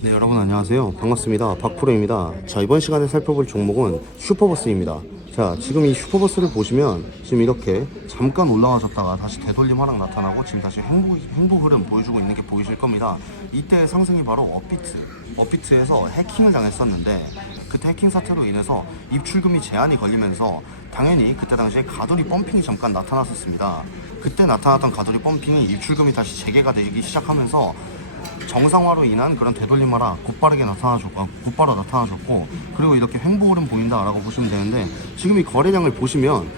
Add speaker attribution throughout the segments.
Speaker 1: 네 여러분 안녕하세요. 반갑습니다. 박프로입니다. 자 이번 시간에 살펴볼 종목은 슈퍼버스입니다. 자 지금 이 슈퍼버스를 보시면 지금 이렇게 잠깐 올라와줬다가 다시 되돌림 하락 나타나고 지금 다시 행보, 행보 흐름 보여주고 있는 게 보이실 겁니다. 이때의 상승이 바로 업비트 업비트에서 해킹을 당했었는데 그때 해킹 사태로 인해서 입출금이 제한이 걸리면서 당연히 그때 당시에 가돌이 펌핑이 잠깐 나타났었습니다. 그때 나타났던 가돌이 펌핑이 입출금이 다시 재개가 되기 시작하면서 정상화로 인한 그런 되돌림하라 곧바르게 나타나줬고 아, 곧바로 나타나줬고 그리고 이렇게 횡보 흐름 보인다라고 보시면 되는데 지금 이 거래량을 보시면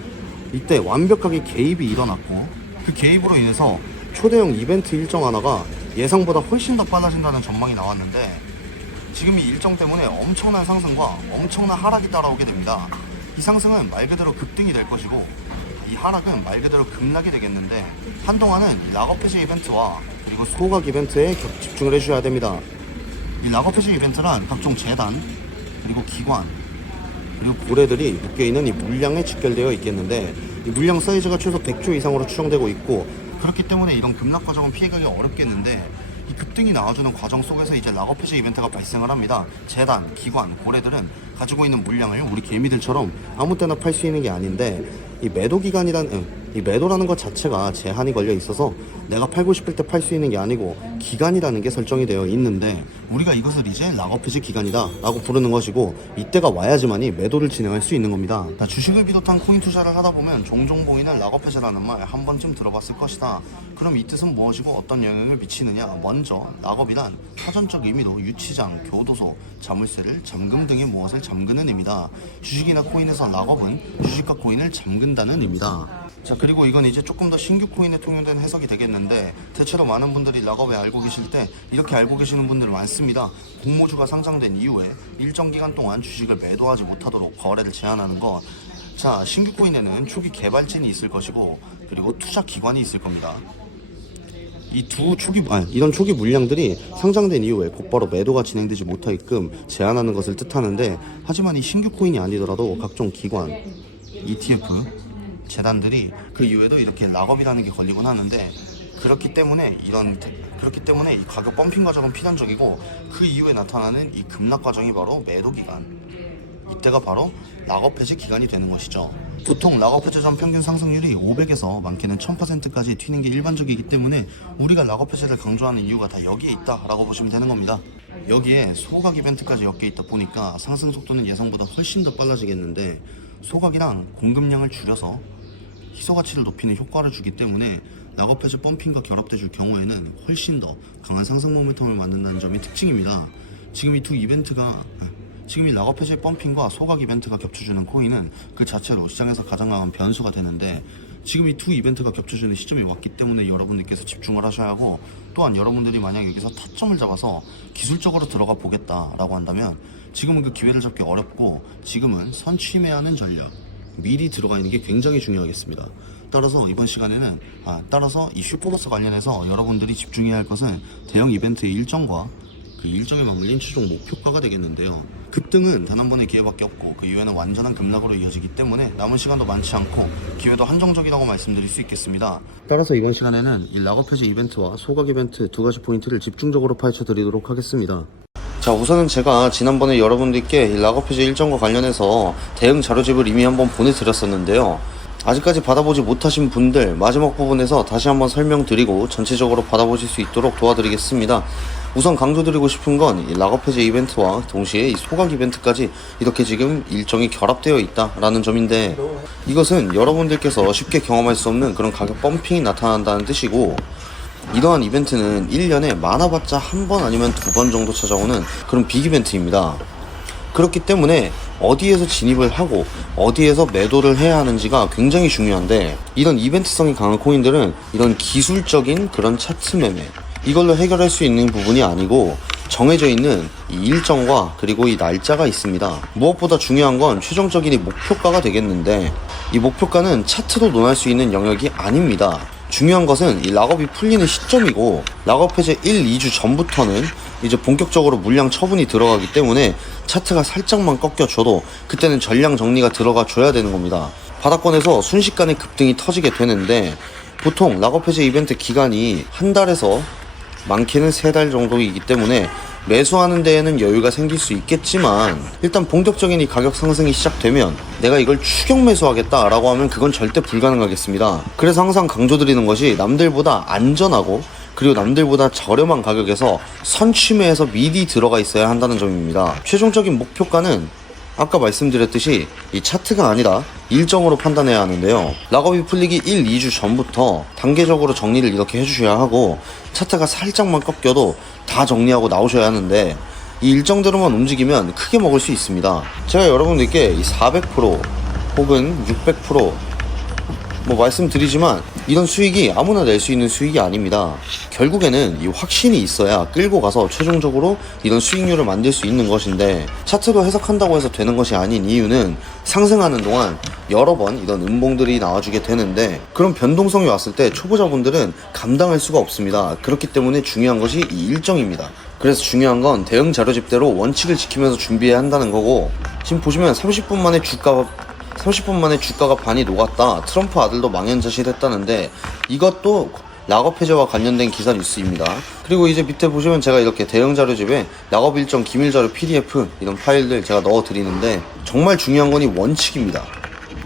Speaker 1: 이때 완벽하게 개입이 일어났고 그 개입으로 인해서 초대형 이벤트 일정 하나가 예상보다 훨씬 더 빨라진다는 전망이 나왔는데 지금 이 일정 때문에 엄청난 상승과 엄청난 하락이 따라오게 됩니다. 이 상승은 말 그대로 급등이 될 것이고 이 하락은 말 그대로 급락이 되겠는데 한동안은 이 락업 해제 이벤트와 그리고 소각 이벤트에 격- 집중을 해주셔야 됩니다. 이 락업 해제 이벤트란 각종 재단 그리고 기관 그리고 고래들이 묶여있는 이 물량에 직결되어 있겠는데 이 물량 사이즈가 최소 100조 이상으로 추정되고 있고 그렇기 때문에 이런 급락 과정은 피해가기 어렵겠는데 이 급등이 나와주는 과정 속에서 이제 락업 해제 이벤트가 발생을 합니다. 재단, 기관, 고래들은 가지고 있는 물량을 우리 개미들처럼 아무 때나 팔 수 있는 게 아닌데 이 매도 기간이란 응, 이 매도라는 것 자체가 제한이 걸려 있어서 내가 팔고 싶을 때 팔 수 있는 게 아니고 기간이라는 게 설정이 되어 있는데 우리가 이것을 이제 락업 해제 기간이다 라고 부르는 것이고 이때가 와야지만이 매도를 진행할 수 있는 겁니다. 자, 주식을 비롯한 코인 투자를 하다 보면 종종 보이는 락업 해제라는 말 한 번쯤 들어봤을 것이다. 그럼 이 뜻은 무엇이고 어떤 영향을 미치느냐? 먼저 락업이란 사전적 의미로 유치장, 교도소, 자물쇠를 잠금 등의 무엇을 잠그는 의미다. 주식이나 코인에서 락업은 주식과 코인을 잠근다는 의미다. 자 그리고 이건 이제 조금 더 신규 코인에 통용된 해석이 되겠는데 대체로 많은 분들이 락업에 알고 계실 때 이렇게 알고 계시는 분들 많습니다 공모주가 상장된 이후에 일정 기간 동안 주식을 매도하지 못하도록 거래를 제한하는 것 자, 신규 코인에는 초기 개발진이 있을 것이고 그리고 투자 기관이 있을 겁니다. 이두 초기 아, 이런 초기 물량들이 상장된 이후에 곧바로 매도가 진행되지 못하게끔 제한하는 것을 뜻하는데 하지만 이 신규 코인이 아니더라도 각종 기관, ETF, 재단들이 그 이후에도 이렇게 락업이라는 게 걸리곤 하는데 그렇기 때문에 이런 그렇기 때문에 이 가격 펌핑 과정은 필연적이고 그 이후에 나타나는 이 급락 과정이 바로 매도 기간 이때가 바로 락업 해제 기간이 되는 것이죠. 보통 락업 해제 전 평균 상승률이 500에서 많게는 1000%까지 튀는 게 일반적이기 때문에 우리가 락업 해제를 강조하는 이유가 다 여기에 있다라고 보시면 되는 겁니다. 여기에 소각 이벤트까지 엮여 있다 보니까 상승 속도는 예상보다 훨씬 더 빨라지겠는데 소각이랑 공급량을 줄여서 희소 가치를 높이는 효과를 주기 때문에 락업 해제 펌핑과 결합돼 줄 경우에는 훨씬 더 강한 상승 모멘텀을 만든다는 점이 특징입니다. 지금 이 두 이벤트가 아, 지금 이 락업 해제 펌핑과 소각 이벤트가 겹쳐주는 코인은 그 자체로 시장에서 가장 강한 변수가 되는데 지금 이 두 이벤트가 겹쳐주는 시점이 왔기 때문에 여러분들께서 집중을 하셔야 하고 또한 여러분들이 만약 여기서 타점을 잡아서 기술적으로 들어가 보겠다라고 한다면 지금은 그 기회를 잡기 어렵고 지금은 선취매하는 전략 미리 들어가 있는 게 굉장히 중요하겠습니다. 따라서 이번 시간에는 아, 따라서 이 슈퍼버스 관련해서 여러분들이 집중해야 할 것은 대형 이벤트의 일정과 그 일정에 맞물린 최종 목표가가 되겠는데요. 급등은 단 한 번의 기회밖에 없고 그 이후에는 완전한 급락으로 이어지기 때문에 남은 시간도 많지 않고 기회도 한정적이라고 말씀드릴 수 있겠습니다. 따라서 이번 시간에는 이 락업 해제 이벤트와 소각 이벤트 두 가지 포인트를 집중적으로 파헤쳐 드리도록 하겠습니다. 자 우선은 제가 지난번에 여러분들께 해제 일정과 관련해서 대응 자료집을 이미 한번 보내드렸었는데요. 아직까지 받아보지 못하신 분들 마지막 부분에서 다시 한번 설명드리고 전체적으로 받아보실 수 있도록 도와드리겠습니다. 우선 강조드리고 싶은 건이 락업 해제 이벤트와 동시에 이 소각 이벤트까지 이렇게 지금 일정이 결합되어 있다라는 점인데 이것은 여러분들께서 쉽게 경험할 수 없는 그런 가격 펌핑이 나타난다는 뜻이고 이러한 이벤트는 1년에 많아봤자 한 번 아니면 두 번 정도 찾아오는 그런 빅 이벤트입니다. 그렇기 때문에 어디에서 진입을 하고 어디에서 매도를 해야 하는지가 굉장히 중요한데 이런 이벤트성이 강한 코인들은 이런 기술적인 그런 차트 매매 이걸로 해결할 수 있는 부분이 아니고 정해져 있는 이 일정과 그리고 이 날짜가 있습니다. 무엇보다 중요한 건 최종적인 이 목표가가 되겠는데 이 목표가는 차트로 논할 수 있는 영역이 아닙니다. 중요한 것은 이 락업이 풀리는 시점이고 락업 해제 1, 2주 전부터는 이제 본격적으로 물량 처분이 들어가기 때문에 차트가 살짝만 꺾여줘도 그때는 전량 정리가 들어가 줘야 되는 겁니다. 바닥권에서 순식간에 급등이 터지게 되는데 보통 락업 해제 이벤트 기간이 한 달에서 많게는 세 달 정도이기 때문에 매수하는 데에는 여유가 생길 수 있겠지만 일단 본격적인 이 가격 상승이 시작되면 내가 이걸 추격 매수하겠다라고 하면 그건 절대 불가능하겠습니다. 그래서 항상 강조드리는 것이 남들보다 안전하고 그리고 남들보다 저렴한 가격에서 선취매에서 미리 들어가 있어야 한다는 점입니다. 최종적인 목표가는 아까 말씀드렸듯이 이 차트가 아니라 일정으로 판단해야 하는데요. 락업이 풀리기 1, 2주 전부터 단계적으로 정리를 이렇게 해주셔야 하고 차트가 살짝만 꺾여도 다 정리하고 나오셔야 하는데 이 일정대로만 움직이면 크게 먹을 수 있습니다. 제가 여러분들께 이400% 혹은 600%뭐 말씀드리지만 이런 수익이 아무나 낼 수 있는 수익이 아닙니다. 결국에는 이 확신이 있어야 끌고 가서 최종적으로 이런 수익률을 만들 수 있는 것인데 차트로 해석한다고 해서 되는 것이 아닌 이유는 상승하는 동안 여러 번 이런 음봉들이 나와주게 되는데 그런 변동성이 왔을 때 초보자분들은 감당할 수가 없습니다. 그렇기 때문에 중요한 것이 이 일정입니다. 그래서 중요한 건 대응 자료집대로 원칙을 지키면서 준비해야 한다는 거고 지금 보시면 30분 만에 주가 30분 만에 주가가 반이 녹았다. 트럼프 아들도 망연자실했다는데 이것도 락업 해제와 관련된 기사 뉴스입니다. 그리고 이제 밑에 보시면 제가 이렇게 대형 자료집에 락업 일정 기밀 자료 PDF 이런 파일들 제가 넣어 드리는데 정말 중요한 건이 원칙입니다.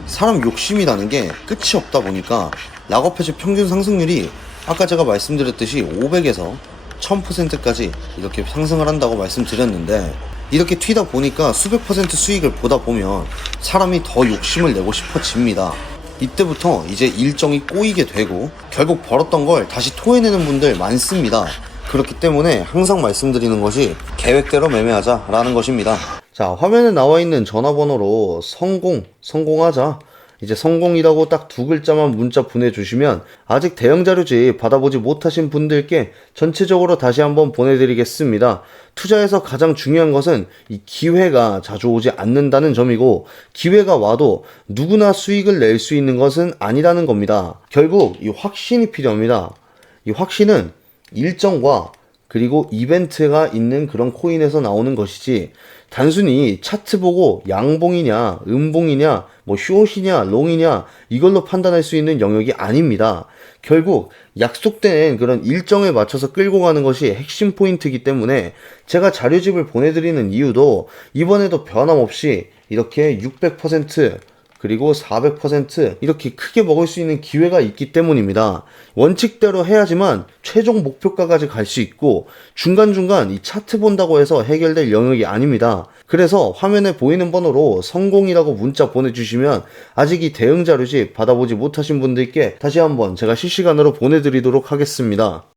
Speaker 1: 사람 욕심이라는 게 끝이 없다 보니까 락업 해제 평균 상승률이 아까 제가 말씀드렸듯이 500에서 1000%까지 이렇게 상승을 한다고 말씀드렸는데 이렇게 튀다 보니까 수백 퍼센트 수익을 보다 보면 사람이 더 욕심을 내고 싶어집니다. 이때부터 이제 일정이 꼬이게 되고 결국 벌었던 걸 다시 토해내는 분들 많습니다. 그렇기 때문에 항상 말씀드리는 것이 계획대로 매매하자라는 것입니다. 자, 화면에 나와 있는 전화번호로 성공, 성공하자. 이제 성공이라고 딱 두 글자만 문자 보내주시면 아직 대형 자료집 받아보지 못하신 분들께 전체적으로 다시 한번 보내드리겠습니다. 투자에서 가장 중요한 것은 이 기회가 자주 오지 않는다는 점이고 기회가 와도 누구나 수익을 낼 수 있는 것은 아니라는 겁니다. 결국 이 확신이 필요합니다. 이 확신은 일정과 그리고 이벤트가 있는 그런 코인에서 나오는 것이지 단순히 차트 보고 양봉이냐 음봉이냐 뭐 숏이냐 롱이냐 이걸로 판단할 수 있는 영역이 아닙니다. 결국 약속된 그런 일정에 맞춰서 끌고 가는 것이 핵심 포인트이기 때문에 제가 자료집을 보내드리는 이유도 이번에도 변함없이 이렇게 600% 그리고 400% 이렇게 크게 먹을 수 있는 기회가 있기 때문입니다. 원칙대로 해야지만 최종 목표가까지 갈 수 있고 중간중간 이 차트 본다고 해서 해결될 영역이 아닙니다. 그래서 화면에 보이는 번호로 성공이라고 문자 보내주시면 아직 이 대응 자료집 받아보지 못하신 분들께 다시 한번 제가 실시간으로 보내드리도록 하겠습니다.